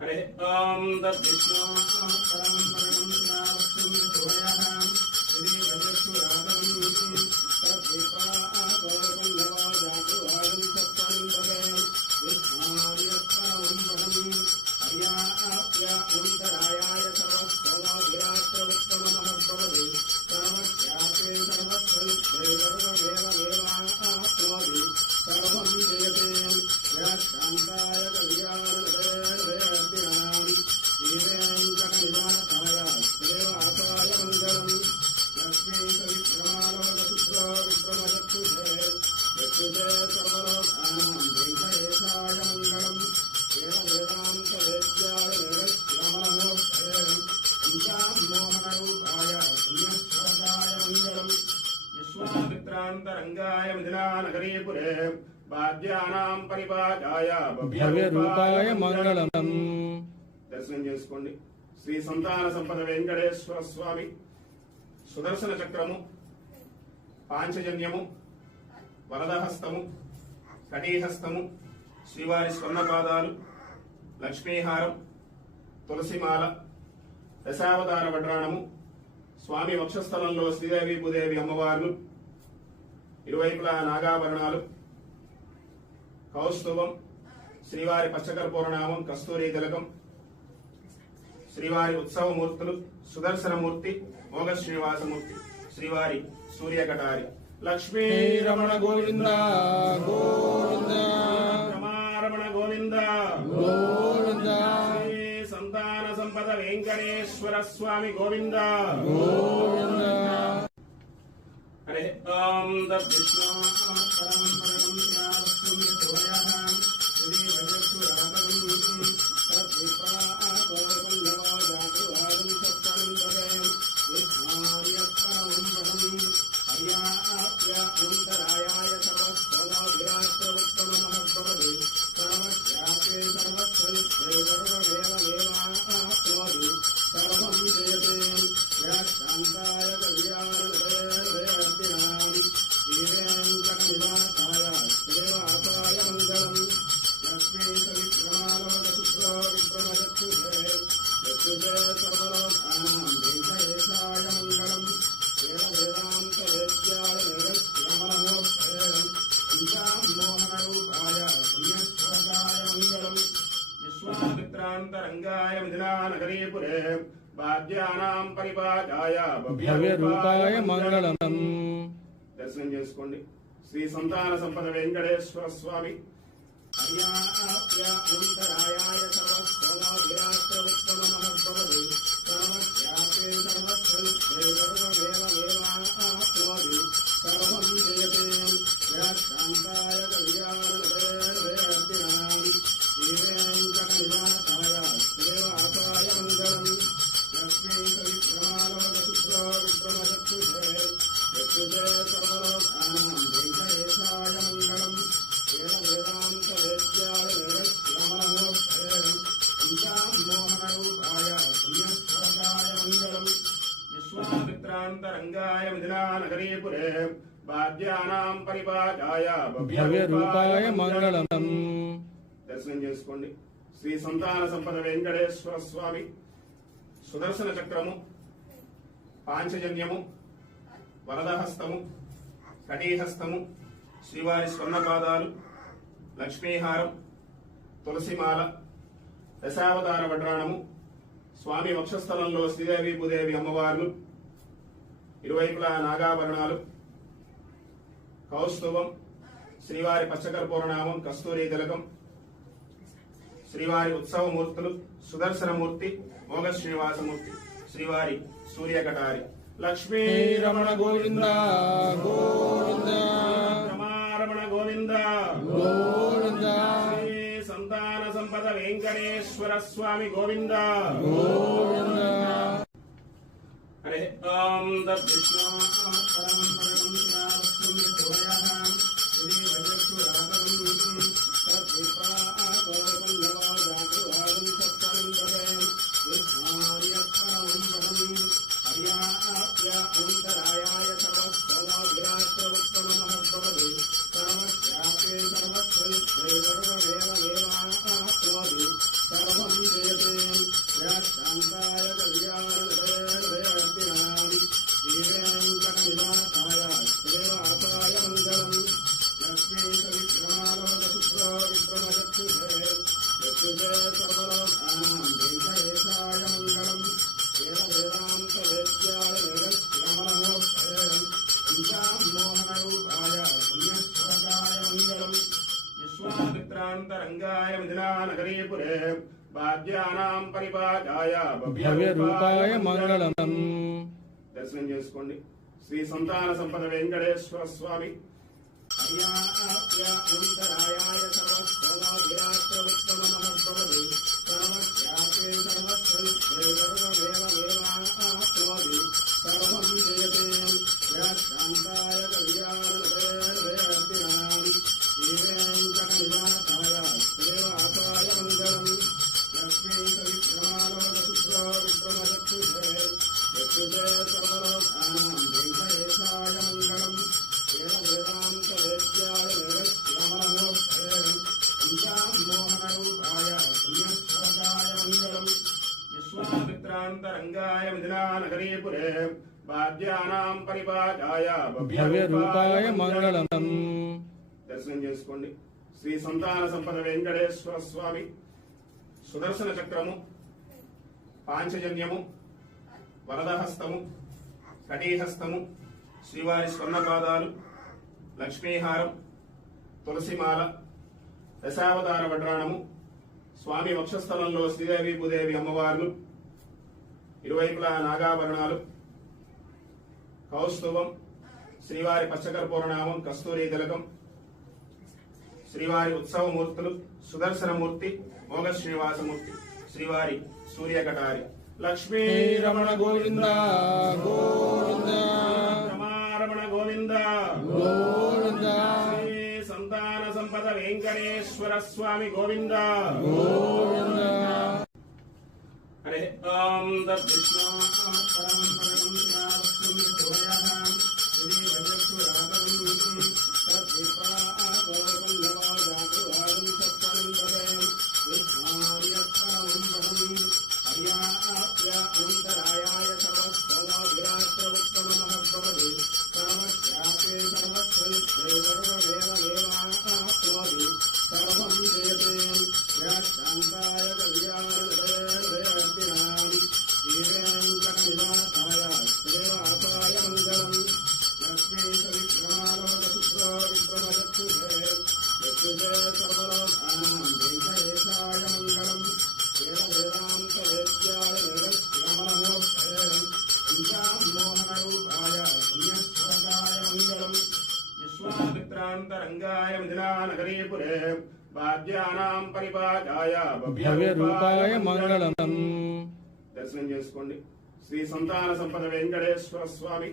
हरे ओम तद्विष्णु परम परम नावस्तुं सूरयः श्री वज्रसुरादं तद्विप्रा आतोकुण्डवा जातुवादं सत्संदवे विष्णार्यत्परमं वदं हर्याप्य अनन्तरायाय सर्वस्तोमोभिराष्ट्रवत्तममहद्भवति सर्वस्यापि सर्वस्वनित्ये सर्वमेव सर्वं जयते यशान्ताय कल्याणनिधये श्रीवेङ्कटनिवासाय देवासाय मङ्गलम् लक्ष्मीसविक्रमालोकशुक्लो विक्रमचक्षुषे चक्षुषे सर्वलोकानां वेङ्कटेशाय मङ्गलम् वेदवेदान्तवेद्याय वेदश्यामनमोऽस्ते पंचामोहनरूपाय पुण्यश्लोकाय मङ्गलम् विश्वामित्रान्तरङ्गाय मिथिलानगरीपुरे वाद्यानां परिपाकाय भव्यरूपाय मङ्गलम् దర్శనం చేసుకోండి. శ్రీ సంతాన సంపద వెంకటేశ్వర స్వామి సుదర్శన చక్రము, పాంచజన్యము, వరదహస్తము, కటీహస్తము, శ్రీవారి స్వర్ణపాదాలు, లక్ష్మీహారం, తులసిమాల, దశావతార వడ్రాణము, స్వామి వక్షస్థలంలో శ్రీదేవి భూదేవి అమ్మవార్లు, ఇరువైపులా నాగాభరణాలు, కౌస్తుభం, శ్రీవారి పచ్చకర్పూరనామం, కస్తూరి తిలకం, శ్రీవారి ఉత్సవమూర్తులు, సుదర్శనమూర్తి, మోగ శ్రీనివాసమూర్తి, శ్రీవారి సూర్యకటారి. లక్ష్మీ రమణ గోవింద గోవింద, రమారమణ గోవింద గోవింద, శ్రీ సంతాన సంపద వెంకటేశ్వర స్వామి గోవింద గోవింద. హరే ఓం తద్విష్ణు పరం పరం నావస్తుం సూరయః శ్రీ వజ్రసురాదం తద్విప్రా ఆతోకుण्डवा जातुवादं सत्संदवे विष्णार्यत्परमं वदं हर्याप्य अनन्तरायाय सर्वस्तोमोभिराष्ट्रवत्तममहद्भवति सर्वस्यापि सर्वस्वनित्ये सर्वमेव सर्वं जयते यशान्ताय कल्याणनिधये श्रीवेङ्कटनिवासाय देवासाय मङ्गलम् लक्ष्मीसविक्रमालोकशुक्लो विक्रमचक्षुषे चक्षुषे सर्वलोकानां वेङ्कटेशाय मङ्गलम् वेदवेदान्तवेद्याय वेदश्यामनमोऽस्ते पंचामोहनरूपाय पुण्यश्लोकाय मङ्गलम् विश्वामित्रान्तरङ्गाय मिथिलानगरीपुरे वाद्यानां परिपाकाय भव्यरूपाय मङ्गलम् దర్శనం చేసుకోండి. శ్రీ సంతాన సంపద వెంకటేశ్వర స్వామి హర్యాప్య అనంతరాయాయ సర్వస్తోమోభిరాష్ట్రవత్తమమహద్భవతి సర్వస్యాపి సర్వస్వనిత్యే సర్వమేవ సర్వం జయతే యశాంతాయ కళ్యాణనిధయే శ్రీవేङ्कटनिवासाయ దేవాసాయ మంగళం. లక్ష్మీసవిక్రమాలోకశుక్లో విక్రమచక్షుషే చక్షుషే సర్వలోకానాం వెంకటేశాయ మంగళం. వేదవేదాन्तవేద్యాయ వేదశ్యామనమోऽస్తే పంచామోహనరూపాయ పుణ్యశ్లోకాయ మంగళం. విశ్వామిత్రాन्तరంగాయ మిథిలానగరీపురే వాద్యానాం పరిపాకాయ భవ్యరూపాయ మంగళम् దర్శనం చేసుకోండి. శ్రీ సంతాన సంపద వెంకటేశ్వర స్వామి సుదర్శన చక్రము, పాంచజన్యము, వరదహస్తము, కటీహస్తము, శ్రీవారి స్వర్ణపాదాలు, లక్ష్మీహారం, తులసిమాల, దశావతార వడ్రాణము, స్వామి వక్షస్థలంలో శ్రీదేవి భూదేవి అమ్మవార్లు, ఇరువైపులా నాగాభరణాలు, కౌస్తుభం, శ్రీవారి పచ్చకర్పూరనామం, కస్తూరి తిలకం, శ్రీవారి ఉత్సవమూర్తులు, సుదర్శనమూర్తి, మోగ శ్రీనివాసమూర్తి, శ్రీవారి సూర్యకటారి. లక్ష్మీ రమణ గోవింద గోవింద, రమారమణ గోవింద గోవింద, శ్రీ సంతాన సంపద వెంకటేశ్వర స్వామి గోవింద గోవింద. హరే ఓం తద్విష్ణు పరం పరం నావస్తుం సూరయః శ్రీ వజ్రసురాదం తద్విప్రా ఆతోకుण्डवा जातुवादं सत्संदवे विष्णार्यत्परमं वदं हर्याप्य अनन्तरायाय सर्वस्तोमोभिराष्ट्रवत्तममहद्भवति सर्वस्यापि सर्वस्वनित्ये सर्वमेव सर्वं जयते నగరీపురే వాద్యానాం పరిపాకాయ భవ్య రూపాయ మంగళం. దర్శనం చేసుకోండి. శ్రీ సంతాన సంపద వెంకటేశ్వర స్వామి హర్యాప్య అనంతరాయాయ సర్వస్తోమాభిరాత్రవత్తమమహద్భవతి సర్వస్యాపే సర్వస్వనిత్రే సర్వమేవ సర్వం జయతే శాంతాయ కళ్యాణనిలయర్దయాం శ్రీవేంకటనివాసాయ శ్రీనివాసాయ మంగళం లక్ష్మీ సవిక్రమాలోకశుక్లో విక్రమచక్షుషే చక్షుషే సర్వలోకానాం వెంకటేశాయ మంగళం వేదాంత వేద్యాయ వేదశ్యామలమూర్తే పంచామోహనరూపాయ పుణ్యశ్లోకాయ మంగళం విశ్వామిత్రాంతరంగాయ మిథిలానగరీపురే వాద్యానాం పరిపాకాయ భవ్య రూపాయ మంగళం. దర్శనం చేసుకోండి. శ్రీ సంతాన సంపద వెంకటేశ్వర స్వామి సుదర్శన చక్రము, పాంచజన్యము, వరదహస్తము, కటీహస్తము, శ్రీవారి స్వర్ణపాదాలు, లక్ష్మీహారం, తులసిమాల, దశావతార వడ్రాణము, స్వామి వక్షస్థలంలో శ్రీదేవి భూదేవి అమ్మవార్లు, ఇరువైపులా నాగాభరణాలు, కౌస్తుభం, శ్రీవారి పచ్చకర్పూరనామం, కస్తూరి తిలకం, శ్రీవారి ఉత్సవమూర్తులు, సుదర్శనమూర్తి, మోగ శ్రీనివాసమూర్తి, శ్రీవారి సూర్యకటారి, లక్ష్మీ రమణ గోవింద గోవింద రమారమణ గోవింద గోవింద. శ్రీ సంతాన సంపద వెంకటేశ్వర స్వామి గోవింద గోవింద. హరే ఓం దృష్ణ పరం పరం శ్రావస్తం శివయః శ్రీ వజస్సురాతం తద్విపా ఆపవల్లవా జాతువారం సత్పరందరే విష్ణార్యపరం పరం హర్యాప్య అనంతరాయాయ సర్వస్తోమాభిరాత్రవత్తమమహద్భవతి సర్వస్యాపే సర్వస్వనిత్రే సర్వమేవ సర్వం జయతే శాంతాయ కళ్యాణనిలయర్దయాం శ్రీవేంకటనివాసాయ శ్రీనివాసాయ మంగళం లక్ష్మీ సవిక్రమాలోకశుక్లో విక్రమచక్షుషే చక్షుషే సర్వలోకానాం వెంకటేశాయ మంగళం వేదాంత వేద్యాయ వేదశ్యామలమూర్తే పంచామోహనరూపాయ పుణ్యశ్లోకాయ మంగళం విశ్వామిత్రాంతరంగాయ మిథిలానగరీపురే వాద్యానాం పరిపాకాయ భవ్య రూపాయ మంగళం. దర్శనం చేసుకోండి. శ్రీ సంతాన సంపద వెంకటేశ్వర స్వామి